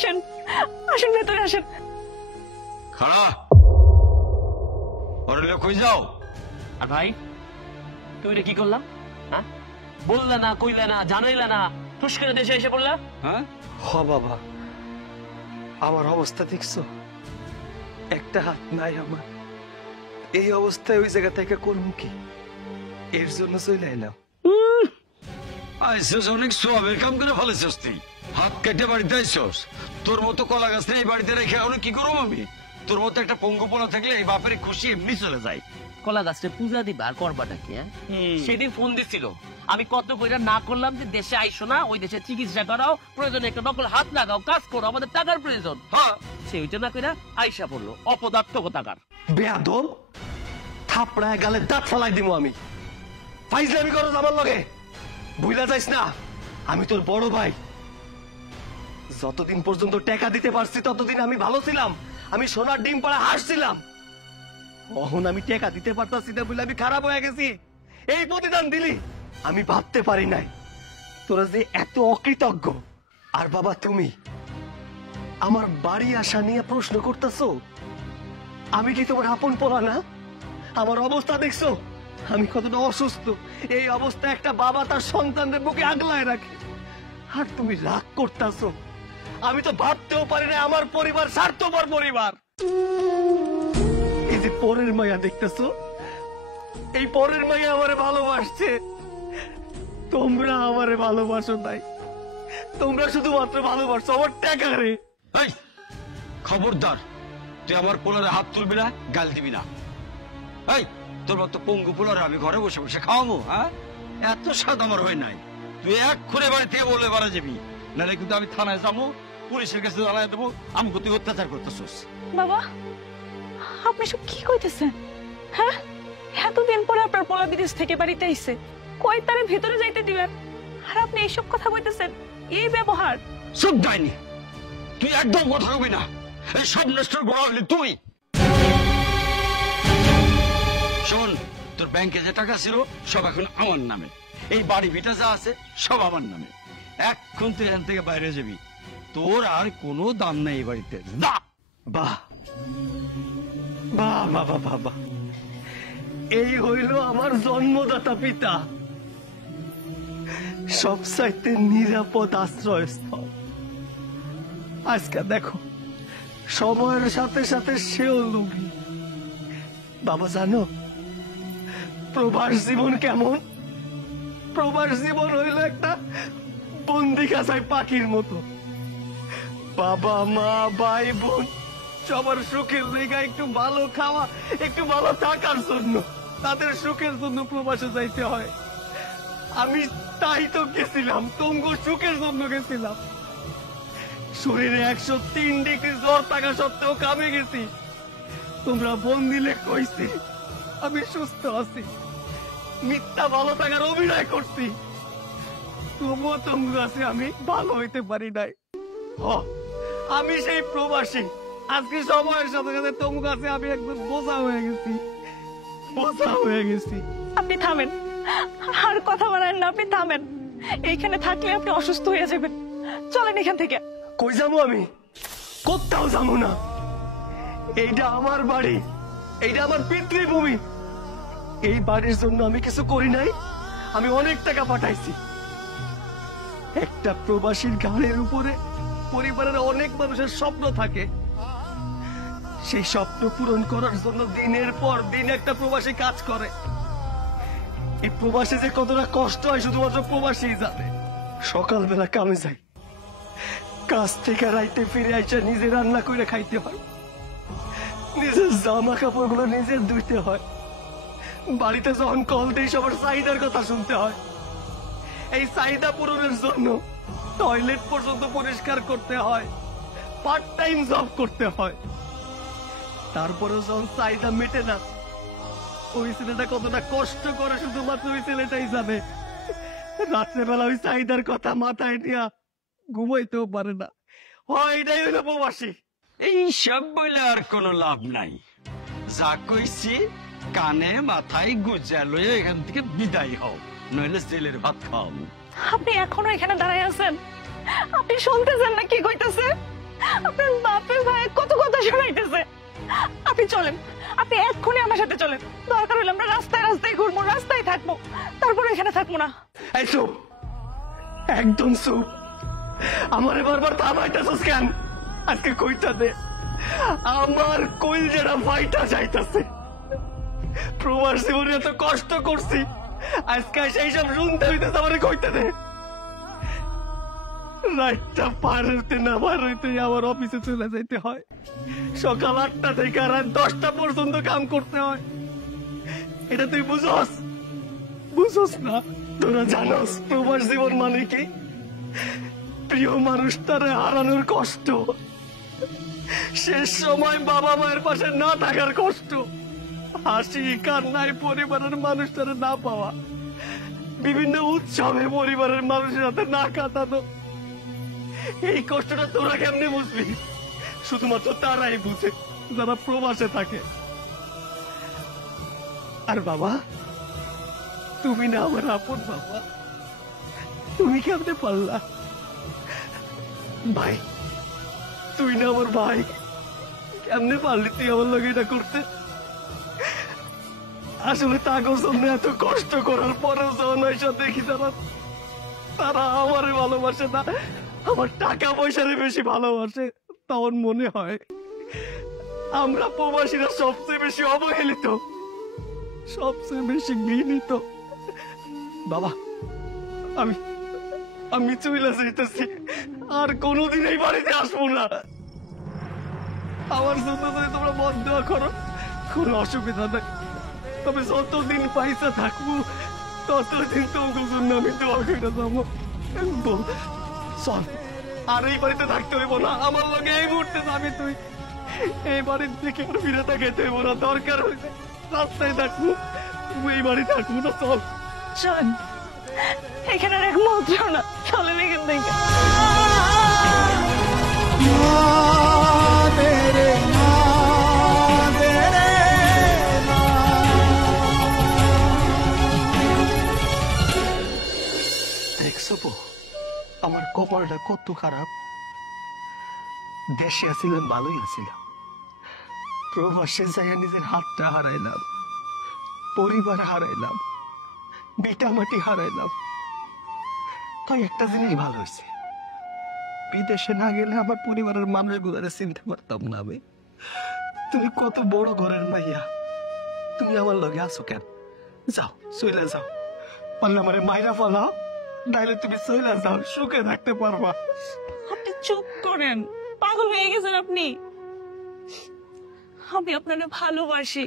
আসেন আসেন, ভেতরে আসেন। খাড়া ওরে কই যাও? আর ভাই তুই রে কি করলাম? হ্যাঁ, বললে না, কইলে না, জানাইলে না, ঠুস করে দেশে এসে পড়লা। হ্যাঁ হ বাবা, আমার অবস্থা দেখছো, একটা হাত নাই আমার। এই অবস্থায় ওই জায়গা থেকে করবো কি? এর জন্য চলে এলাম। আইসোস অনেক সোয়াবের কাম করে ফেলেছিস তুই। হাত কেটে বাড়িতে আইসোস। তোর মতো কলা গাছ এই বাড়িতে রেখে এখন কি করবো আমি? তোর মতো একটা পঙ্গু পোলা থাকলে এই বাপের খুশি এমনি চলে যায়। কলা গাছটা পূজা দিবা আর করবাটা কি? সেদিন ফোন দিছিল, আমি কত কইরা না করলাম যে দেশে আইসো না, ওই দেশে চিকিৎসা করাও, প্রয়োজনে একটা নকল হাত লাগাও, কাজ করো, আমাদের টাকার প্রয়োজন। হ্যাঁ, সে ওইটা না কইরা আইসা পড়লো অপদার্থ টাকার। বেয়াদব, থাপড়ায় গালে দাঁত ফালাই দিব আমি। ফাইজলামি করো আমার লগে, ভুলা যাইস না আমি তোর বড় ভাই। যতদিন পর্যন্ত টাকা দিতে পারছি ততদিন আমি ভালো ছিলাম, আমি সোনার ডিম পাড়া হাসছিলাম। এখন আমি টাকা দিতে পারতাছি না বলে আমি খারাপ হয়ে গেছি। এই প্রতিদান দিলি আমি ভাবতে পারি নাই তোরা যে এত অকৃতজ্ঞ। আর বাবা তুমি আমার বাড়ি আসা নিয়ে প্রশ্ন করতেছো, আমি কি তোমার আপন পোলা না? আমার অবস্থা দেখছো, আমি কতটা অসুস্থ। এই অবস্থা একটা বাবা তার সন্তানদের বুকে আগলায় রাখে, আর তুমি রাগ করতেছো। আমি তো ভাবতেও পারি না আমার পরিবার স্বার্থপর পরিবার। এই যে পরের মায়া দেখতেছো, এই পরের মায়া আমারে ভালোবাসছে, তোমরা আমারে ভালোবাসো নাই। তোমরা শুধুমাত্র ভালোবাসো আমার টাকারে। এই খবরদার, তুই আমার পোলারে হাত তুলবি না, গাল দিবি না। এই তোর মতো পঙ্গু পোলারে আমি ঘরে বসে বসে খাওয়াবো? হ্যাঁ, এত স্বাদ আমার হয় নাই। তুই এক খুঁড়ে বাড়ি থেকে বলে বাড়া যাবি, নাহলে কিন্তু আমি থানায় যাবো, পুলিশের কাছে জানাই দেবো আমাকে তুই অত্যাচার করতেছিস। বাবা, আপনি সব কি কইতেছেন? হ্যাঁ, এতদিন পরে আপনার পোলা বিদেশ থেকে বাড়িতে আইছে, কই তারে ভেতরে যাইতে দিবেন, আর আপনি এইসব কথা কইতেছেন? এই ব্যবহার? সব যায়নি, তুই একদম কথা কবি না। এই সব নষ্টের গোড়া হলি তুই। শোন, তোর ব্যাংকে যে টাকা ছিল সব এখন আমার নামে, এই বাড়ি ভিটা যা আছে সব আমার নামে। এখন তুই এখান থেকে বাইরে যাবি, তোর আর কোনো দাম নেই এই বাড়িতে। যা। বাহ বাহ বাবা বাবা, এই হইল আমার জন্মদাতা পিতা, সবচাইতে নিরাপদ আশ্রয়স্থল। আজকে দেখো সময়ের সাথে সাথে সেও লোভী। বাবা জানো প্রবাস জীবন কেমন? প্রবাস জীবন হইল একটা বন্দি খাঁচায় পাখির মতো। বাবা মা ভাই বোন সবার সুখের জায়গায় একটু ভালো খাওয়া, একটু ভালো থাকার জন্য, তাদের সুখের জন্য প্রবাসে যাইতে হয়। আমি তাই তো গেছিলাম, তোমার সুখের জন্য গেছিলাম। শরীরে 103 ডিগ্রি জ্বর থাকা সত্ত্বেও কামে গেছি। তোমরা বোন দিলে কইছি আমি সুস্থ আছি, মিথ্যা ভালো থাকার অভিনয় করছি, তবুও তোমার কাছে আমি ভালো হইতে পারি নাই। আমি সেই প্রবাসী, আজকে সময়ের সাথে সাথে তোমার কাছে আমি একদম বোঝা হয়ে গেছি, বোঝা হয়ে গেছি। আপনি থামেন, আর কথা বলেন না, আপনি থামেন। এইখানে থাকলে আপনি অসুস্থ হয়ে যাবেন, চলেন এখান থেকে। কই যাবো আমি? কোথাও যাবো না। এইটা আমার বাড়ি, এইটা আমার পিতৃভূমি। এই বাড়ির জন্য আমি কিছু করি নাই, আমি অনেক টাকা পাঠাইছি। একটা প্রবাসীর ঘাড়ের উপরে পরিবারের অনেক মানুষের স্বপ্ন থাকে, সেই স্বপ্ন পূরণ করার জন্য দিনের পর দিন একটা প্রবাসী কাজ করে। এই প্রবাসী যে কতটা কষ্ট হয় শুধুমাত্র প্রবাসী জানে। সকালবেলা কামে যাই, কাজ থেকে রাইতে ফিরে আইসা নিজে রান্না করে খাইতে হয়, নিজের জামা কাপড় গুলো নিজের ধুইতে হয়, বাড়িতে যখন কল দিই সবার চাহিদার কথা শুনতে হয়। এই চাহিদা পূরণের জন্য টয়লেট পর্যন্ত পরিষ্কার করতে হয়, পার্ট টাইম জব করতে হয়। তারপরেও যখন চাহিদা মেটে না, ওই ছেলেটা কতটা কষ্ট করে শুধুমাত্র ওই ছেলেটাই জানে। রাত্রেবেলা ওই চাহিদার কথা মাথায় নিয়ে ঘুমাইতেও পারে না। এটাই হইলো প্রবাসী। এই সব বলে আর কোনো লাভ নাই। যা কইছি কানে মাথায় গুজা লয়ে এখান থেকে বিদায় হও, নইলে জেলের ভাত খাও। আপনি এখনো এখানে দাঁড়ায় আছেন? আপনি শুনতেছেন না কি কইতাছে? আপনার বাপের ভাই কত কথা শোনাইতেছে। আপনি চলেন, আপনি এক্ষুনি আমার সাথে চলেন। দরকার হলে আমরা রাস্তায় রাস্তায় ঘুরবো, রাস্তায় থাকবো, তারপরে এখানে থাকবো না। এই চুপ, একদম চুপ। আমারে বারবার থামাইতেছস কেন? আজকে কইতা দে, আমার কইল যেটা ফাইটা যাইতাছে। প্রবাস জীবনে এত কষ্ট করছি, আজকে সেই সব শুনতে হইতেছে। আমারে কইতে দে। রাতটা পার হইতে না পার হইতে আমার অফিসে চলে যাইতে হয়। সকাল 8টা থেকে রাত 10টা পর্যন্ত কাম করতে হয়। এটা তুই বুঝস? বুঝস না? তোরা জানোস প্রবাস জীবন মানে কি? প্রিয় মানুষটারে হারানোর কষ্ট, শেষ সময় বাবা মায়ের পাশে না থাকার কষ্ট, হাসি কান্নায় পরিবারের মানুষটারে না পাওয়া, বিভিন্ন উৎসবে পরিবারের মানুষের সাথে না কাটানো। এই কষ্টটা তোরা কেমনে বুঝবি? শুধুমাত্র তারাই বুঝে যারা প্রবাসে থাকে। আর বাবা, তুমি না আমার আপন বাবা, তুমি কেমনে পারলা? ভাই, তুই না আমার ভাই, কেমনে পারলি তুই আমার লগে এটা করতে? আসলে তাগো জন্য এত কষ্ট করার পরেও যখন এসব দেখি তারা আমারে ভালোবাসে না, আমার টাকা পয়সারে বেশি ভালোবাসে, তখন মনে হয় আমরা প্রবাসীরা সবচেয়ে বেশি অবহেলিত, সবচেয়ে বেশি ঘৃণিত। বাবা, আমি চলে যাইতেছি, আর কোনোদিন এই বাড়িতে আসবো না। আমার জন্য যদি তোমরা মত দেওয়া করো কোনো অসুবিধা নাই, তবে যতদিন পয়সা থাকবো ততদিন তোমার জন্য আমি দোয়া করে যাবো। চল, আর এই বাড়িতে থাকতে হইব না। আমার লগে এই মুহূর্তে যাবি তুই, এই বাড়ির থেকে আর ফিরে তাকাইতে হইব না। দরকার হইলে রাস্তায় থাকবো, এই বাড়ি থাকবো না। চল চলেন, এখানে আর এক মুহূর্ত না, চলেন এখান থেকে। দেখছো বউ, আমার কপালটা কত খারাপ। দেশে আসছিলাম, ভালোই আছিলাম, প্রবাসে যাইয়া নিজের হাতটা হারাইলাম, পরিবার হারাইলাম, বিটামাটি হারাইলাম। তাই একটা জিনিস ভালো হয়েছে, বিদেশে না গেলে আমার পরিবারের মানুষগুলোরে চিনতে পারতাম না আমি। তুমি কত বড় ঘরের মাইয়া, তুমি আমার লগে আছো কেন? যাও, চলে যাও, পারলে আমার মাইরা ফলাও, নাইলে তুমি চলে যাও, সুখে থাকতে পারবা। আপনি চুপ করেন, পাগল হয়ে গেছেন আপনি। আমি আপনাকে ভালোবাসি,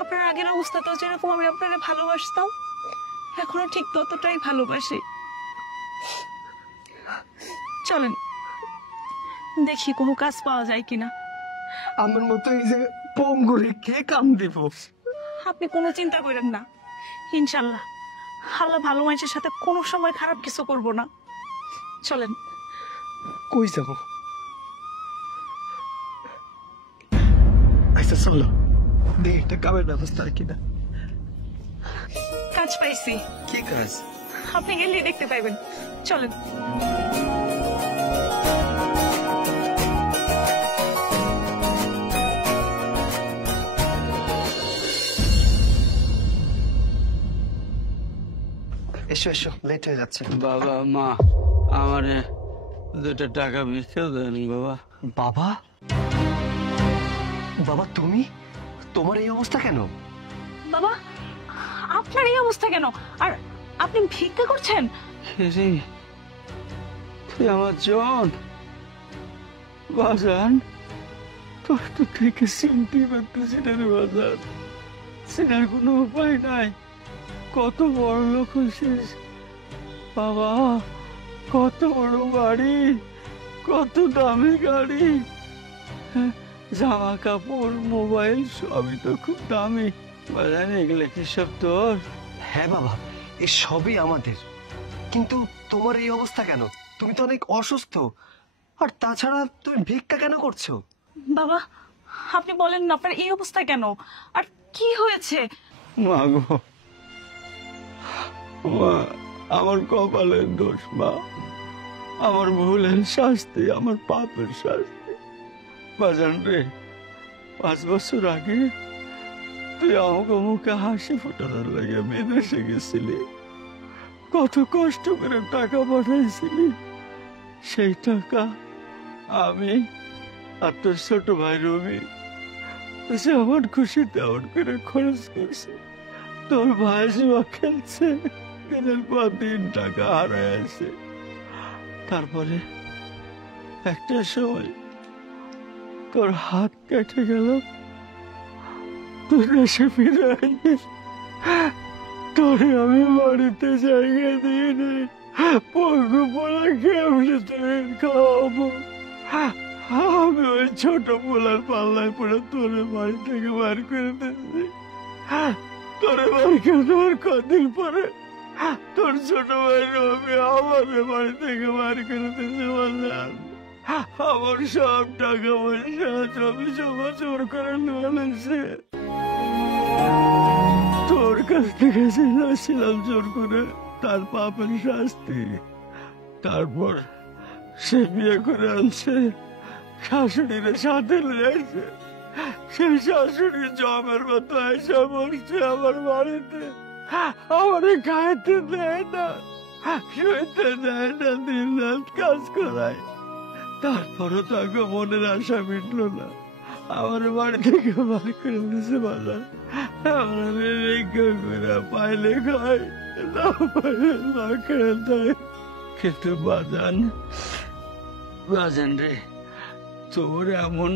আপনার আগের অবস্থাতেও যেরকম আমি আপনাকে ভালোবাসতাম, এখনো ঠিক ততটাই ভালোবাসি। চলেন দেখি কোনো কাজ পাওয়া যায় কিনা। আমার মতো এই যে পঙ্গুরে কে কাম দিব? আপনি কোনো চিন্তা করেন না, ইনশাল্লাহ আল্লাহ ভালো মানুষের সাথে কোনো সময় খারাপ কিছু করব না। চলেন। কই যাব? আচ্ছা চলো, দেখি একটা কামের ব্যবস্থা আর কিনা। কাজ পাইছি। কি কাজ? আপনি গেলেই দেখতে পাইবেন, চলেন। এসো এসো, লেট হয়ে যাচ্ছে। বাবা মা আমার 2টা টাকা মিশতে দেন বাবা। বাবা, বাবা তুমি, তোমার এই অবস্থা কেন? বাবা, আপনার এই অবস্থা কেন? আর আপনি ভিক্ষা করছেন? রে, তুই আমার জন বাজান, তোর তো থেকে চিনতে পারতেছি না রে বাজান, চেনার কোনো উপায় নাই। কত বড় লোক হয়েছিস বাবা, কত বড় বাড়ি, কত দামি গাড়ি, জামা কাপড় মোবাইল সবই তো খুব দামি বাজান। এগুলো কি সব তোর? হ্যাঁ বাবা, এই সবই আমাদের, কিন্তু তোমার এই অবস্থা কেন? তুমি তো অনেক অসুস্থ, আর তাছাড়া তুমি ভিক্ষা কেন করছো? বাবা, আপনি বলেন না আপনার এই অবস্থা কেন, আর কি হয়েছে? মা গো, মা আমার কপালের দোষ মা, আমার ভুলের শাস্তি, আমার পাপের শাস্তি। বাজান রে, 5 বছর আগে তুই আমাকে মুখে হাসি ফোটানোর লাগে বিদেশে গেছিলি, কত কষ্ট করে টাকা পাঠাইছিলি। সেই টাকা আমি আর তোর ছোট ভাই রবি সে আমার খুশি তেমন করে খরচ করছে। তোর ভাই জুয়া খেলছে, দিনের পর দিন টাকা হারাইছে। তারপরে একটা সময় তোর হাত কেটে গেল, তুই দেশে ফিরে আইলি। তোরে আমি বাড়িতে জায়গা দিয়ে নেই, পঙ্গু পোলা কেমনে তোরে খাওয়াবো। আমি ওই ছোট পোলার পাল্লায় পড়ে তোরে বাড়ি থেকে বার করে দিয়েছি। তোরে বার করে দেওয়ার কদিন পরে তোর ছোট ভাই রবি আমাদের বাড়ি থেকে বার করে দিয়েছে। বাজান, আমার সব টাকা পয়সা জমি জমা চোর করে নিয়েছে। তোর কাছ থেকে ছিলাম জোর করে, তার পাপের শাস্তি। তারপর সে বিয়ে করে আনছে, শাশুড়ির সাথে লেগেছে। সেই শাশুড়ি জমের মতো এসে বলছে আমার বাড়িতে, আমারে খাইতে দেয় না, শুইতে দেয় না, দিন রাত কাজ করায়। তারপরও তাকে মনের আশা মিটলো না, আমার বাড়ি থেকে বার করে দিছে। বাজার আমরা রেখে করে পাইলে খাই, না পাইলে না খেয়ে দেয়। কিন্তু বাজান রে, তোর এমন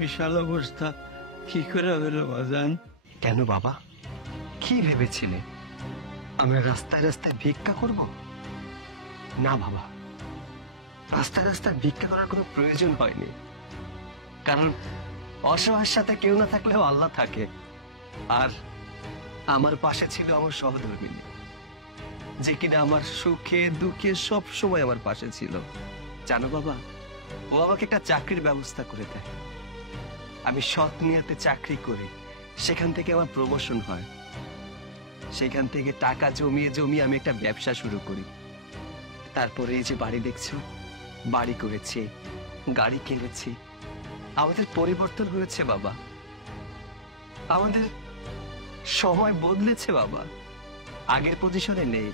বিশাল অবস্থা কি করে হলো বাজান? কেন বাবা, কি ভেবেছিলে আমি রাস্তায় রাস্তায় ভিক্ষা করব? না বাবা, রাস্তায় রাস্তায় ভিক্ষা করার কোনো প্রয়োজন হয়নি। কারণ অসহায়ের সাথে কেউ না থাকলেও আল্লাহ থাকে। আর আমার পাশে ছিল আমার সহধর্মিনী, যে কিনা আমার সুখে দুঃখে সব সময় আমার পাশে ছিল। জানো বাবা, ও আমাকে একটা চাকরির ব্যবস্থা করে দেয়। আমি সৎ নিয়তে চাকরি করি, সেখান থেকে আমার প্রমোশন হয়। সেখান থেকে টাকা জমিয়ে জমিয়ে আমি একটা ব্যবসা শুরু করি। তারপরে এই যে বাড়ি দেখছো, বাড়ি করেছি, গাড়ি কিনেছি। আমাদের পরিবর্তন হয়েছে বাবা, আমাদের সময় বদলেছে বাবা, আগের পজিশনে নেই।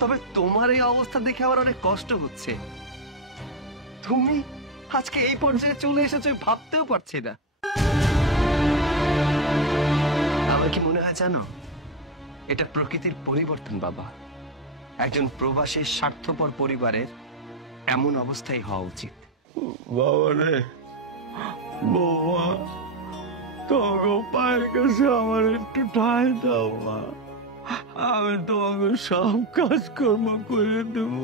তবে তোমার এই অবস্থা দেখে আমার অনেক কষ্ট হচ্ছে। তুমি আজকে এই পর্যায়ে চলে এসেছো ভাবতেও পারছি না। আমার কি মনে হয় জানো, এটা প্রকৃতির পরিবর্তন বাবা। একজন প্রবাসী স্বার্থপর পরিবারের এমন অবস্থাই হওয়া উচিত। বাবা রে, বৌমা, তোমাকে পায়ের কাছে আমার একটু ঠাঁই দাও মা। আমি তোমাকে সব কাজকর্ম করে দেব,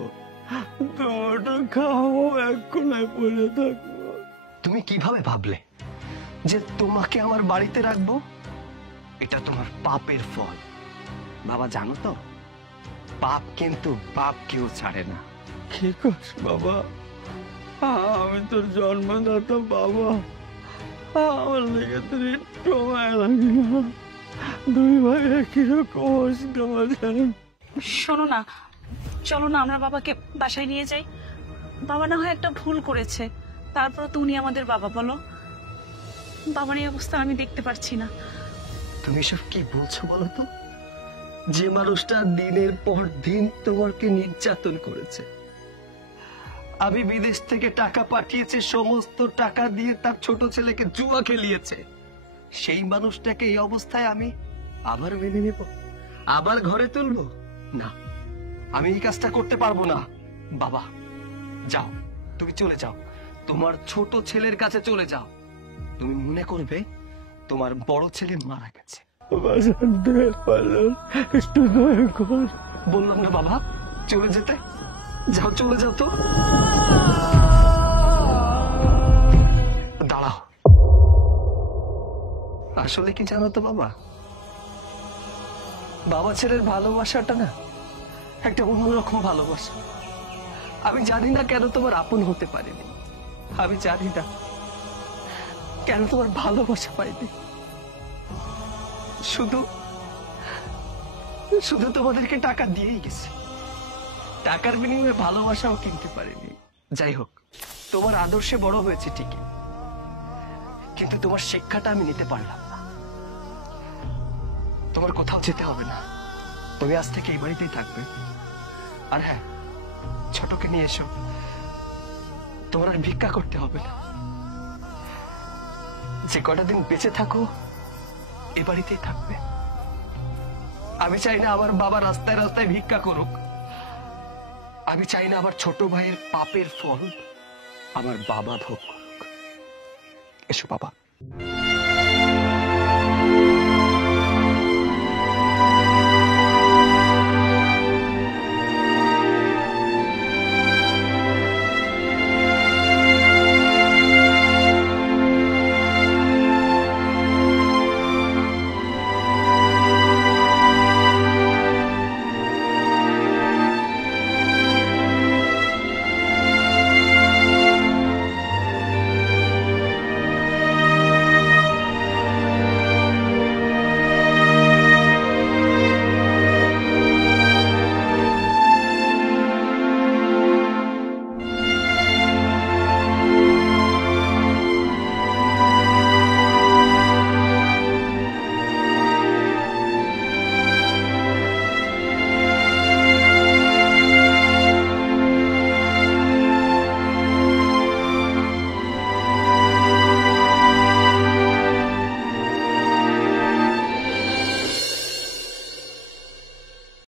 তোমারটা খাবো, এক কোনায় পড়ে থাকবো। তুমি কিভাবে ভাবলে যে তোমাকে আমার বাড়িতে রাখবো? এটা তোমার পাপের ফল বাবা। জানো তো, পাপ কিন্তু বাপ কেউ ছাড়ে না। কি করছ বাবা? আমি তোর জন্মদাতা বাবা, আমার লেগে তোর একটু মায়া লাগে না? 2 ভাই একই রকম বাজান। শোনো না, চলো না আমরা বাবাকে বাসায় নিয়ে যাই। বাবা না হয় একটা ভুল করেছে, তারপর তো উনি আমাদের বাবা। বলো, বাবার এই অবস্থা আমি দেখতে পারছি না। তুমি সব কি বলছো বলো তো? যে মানুষটা দিনের পর দিন তোমাকে নির্যাতন করেছে, আমি বিদেশ থেকে টাকা পাঠিয়েছে, সমস্ত টাকা দিয়ে তার ছোট ছেলেকে জুয়া খেলিয়েছে, সেই মানুষটাকে এই অবস্থায় আমি আবার মেনে নেব, আবার ঘরে তুলবো? না, আমি এই কাজটা করতে পারবো না। বাবা যাও, তুমি চলে যাও, তোমার ছোট ছেলের কাছে চলে যাও। তুমি মনে করবে তোমার বড় ছেলে মারা গেছে। বাজান রে, বাজান, একটু দয়া কর। বললাম না বাবা, চলে যেতে। যাও, চলে যাও তো। দাঁড়াও, আসলে কি জানো তো বাবা, বাবা ছেলের ভালোবাসাটা না একটা অন্যরকম ভালোবাসা। আমি জানি না কেন তোমার আপন হতে পারিনি, আমি জানি না কেন তোমার ভালোবাসা পাইনি। শুধু শুধু তোমাদেরকে টাকা দিয়েই গেছে, টাকার বিনিময়ে ভালোবাসাও কিনতে পারিনি। যাই হোক, তোমার আদর্শে বড় হয়েছে ঠিকই, কিন্তু তোমার শিক্ষাটা আমি নিতে পারলাম না। তোমার কোথাও যেতে হবে না, তুমি আজ থেকে এই বাড়িতেই থাকবে। আর হ্যাঁ, ছোটকে নিয়ে এসো, তোমার আর ভিক্ষা করতে হবে না। যে কটা দিন বেঁচে থাকো এই বাড়িতেই থাকবে। আমি চাই না আমার বাবা রাস্তায় রাস্তায় ভিক্ষা করুক। আমি চাই না আমার ছোট ভাইয়ের পাপের ফল আমার বাবা ভোগ করুক। এসো বাবা।